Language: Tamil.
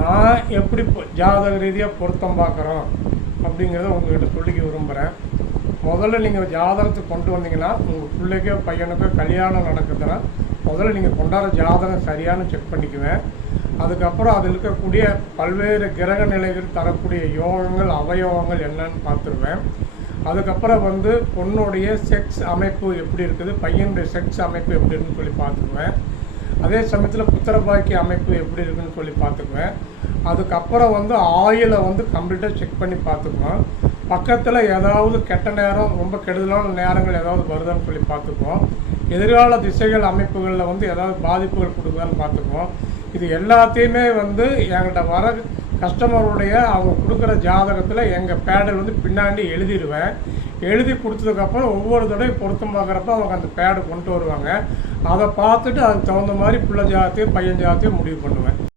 நான் எப்படி ஜாதக ரீதியாக பொருத்தம் பார்க்குறோம் அப்படிங்கிறத உங்கள்கிட்ட சொல்லிக்க விரும்புகிறேன். முதல்ல நீங்கள் ஜாதகத்தை கொண்டு வந்தீங்கன்னா உங்கள் பிள்ளைக்கோ பையனுக்கோ கல்யாணம் நடக்குதுன்னா முதல்ல நீங்கள் கொண்டாடுற ஜாதகம் சரியான செக் பண்ணிக்குவேன். அதுக்கப்புறம் அதில் இருக்கக்கூடிய பல்வேறு கிரக நிலைகள் தரக்கூடிய யோகங்கள் அவயோகங்கள் என்னன்னு பார்த்துருவேன். அதுக்கப்புறம் பொண்ணுடைய செக்ஸ் அமைப்பு எப்படி இருக்குது, பையனுடைய செக்ஸ் அமைப்பு எப்படி இருக்குன்னு சொல்லி பார்த்துக்குவேன். அதே சமயத்தில் புத்திரபாக்கிய அமைப்பு எப்படி இருக்குன்னு சொல்லி பார்த்துக்குவேன். அதுக்கப்புறம் ஆயிலை கம்ப்ளீட்டாக செக் பண்ணி பார்த்துக்குவோம். பக்கத்தில் ஏதாவது கெட்ட நேரம் ரொம்ப கெடுதலான நேரங்கள் ஏதாவது வருதான்னு சொல்லி பார்த்துக்குவோம். எதிர்கால திசைகள் அமைப்புகளில் ஏதாவது பாதிப்புகள் கொடுக்குதான்னு பார்த்துக்குவோம். இது எல்லாத்தையுமே என்கிட்ட வர கஸ்டமருடைய அவங்க கொடுக்குற ஜாதகத்தில் எங்கள் பேடில் பின்னாடி எழுதிடுவேன். எழுதி கொடுத்ததுக்கப்புறம் ஒவ்வொரு தடவையும் பொருத்தம் பார்க்குறப்ப அவங்க அந்த பேடை கொண்டு வருவாங்க. அதை பார்த்துட்டு அதுக்கு தகுந்த மாதிரி பிள்ளை ஜாதத்தையும் பையன் ஜாதத்தையும் முடிவு பண்ணுவேன்.